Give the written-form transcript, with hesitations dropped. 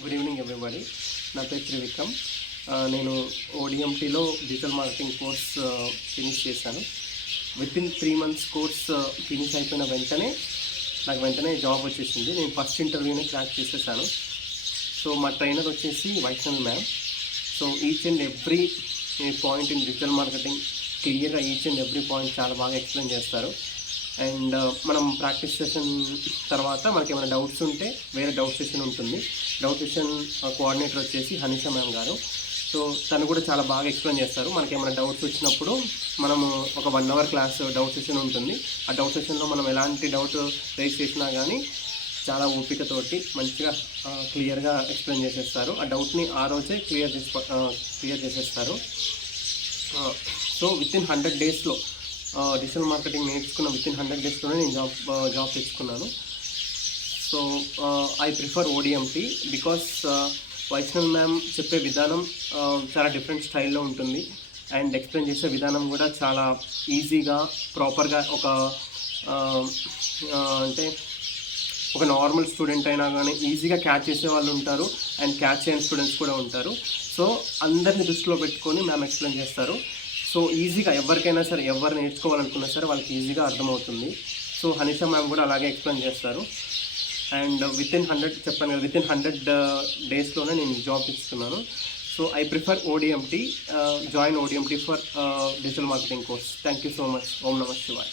Good evening everybody. నా పేరు త్రివిక్రమ్. నేను ఓడిఎంటీలో డిజిటల్ మార్కెటింగ్ కోర్స్ ఫినిష్ చేశాను. వితిన్ 3 months కోర్స్ ఫినిష్ అయిపోయిన వెంటనే నాకు జాబ్ వచ్చేసింది. నేను ఫస్ట్ ఇంటర్వ్యూని క్రాక్ చేసేసాను. సో మా ట్రైనర్ వచ్చేసి Vaishnavi ma'am. So each and every point in digital marketing క్లియర్గా ఈచ్ అండ్ ఎవ్రీ పాయింట్ చాలా బాగా ఎక్స్ప్లెయిన్ చేస్తారు. అండ్ మనం ప్రాక్టీస్ సెషన్ తర్వాత మనకి ఏమైనా డౌట్స్ ఉంటే వేరే డౌట్ సెషన్ ఉంటుంది. డౌట్ సెషన్ కోఆర్డినేటర్ వచ్చేసి హనీషా మ్యామ్ గారు. సో తను కూడా చాలా బాగా ఎక్స్ప్లెయిన్ చేస్తారు. మనకి ఏమైనా డౌట్స్ వచ్చినప్పుడు మనము ఒక 1 hour క్లాస్ డౌట్ సెషన్ ఉంటుంది. ఆ డౌట్ సెషన్లో మనం ఎలాంటి డౌట్ రేస్ చేసినా కానీ చాలా ఓపికతోటి మంచిగా క్లియర్గా ఎక్స్ప్లెయిన్ చేసేస్తారు. ఆ డౌట్ని ఆ రోజే క్లియర్ చేసేస్తారు. సో వితిన్ 100 daysలో డిజిటల్ మార్కెటింగ్ నేర్చుకున్న వితిన్ 100 daysలోనే నేను జాబ్ తెచ్చుకున్నాను. So I prefer ODMT because Vaishnav ma'am చెప్పే విధానం చాలా డిఫరెంట్ స్టైల్లో ఉంటుంది. అండ్ ఎక్స్ప్లెయిన్ చేసే విధానం కూడా చాలా ఈజీగా ప్రాపర్గా అంటే ఒక నార్మల్ స్టూడెంట్ అయినా కానీ ఈజీగా క్యాచ్ చేసే వాళ్ళు ఉంటారు అండ్ క్యాచ్ చేయని స్టూడెంట్స్ కూడా ఉంటారు. సో అందరిని దృష్టిలో పెట్టుకొని మ్యామ్ ఎక్స్ప్లెయిన్ చేస్తారు. సో ఈజీగా ఎవరికైనా సరే ఎవరు నేర్చుకోవాలనుకున్నా సరే వాళ్ళకి ఈజీగా అర్థమవుతుంది. సో హనీషా మ్యామ్ కూడా అలాగే ఎక్స్ప్లెయిన్ చేస్తారు. అండ్ వితిన్ 100 daysలోనే నేను జాబ్ తెచ్చుకున్నాను. So I prefer ODMT. Join ODMT for digital marketing course. Thank you so much. ఓం నమః శివాయ.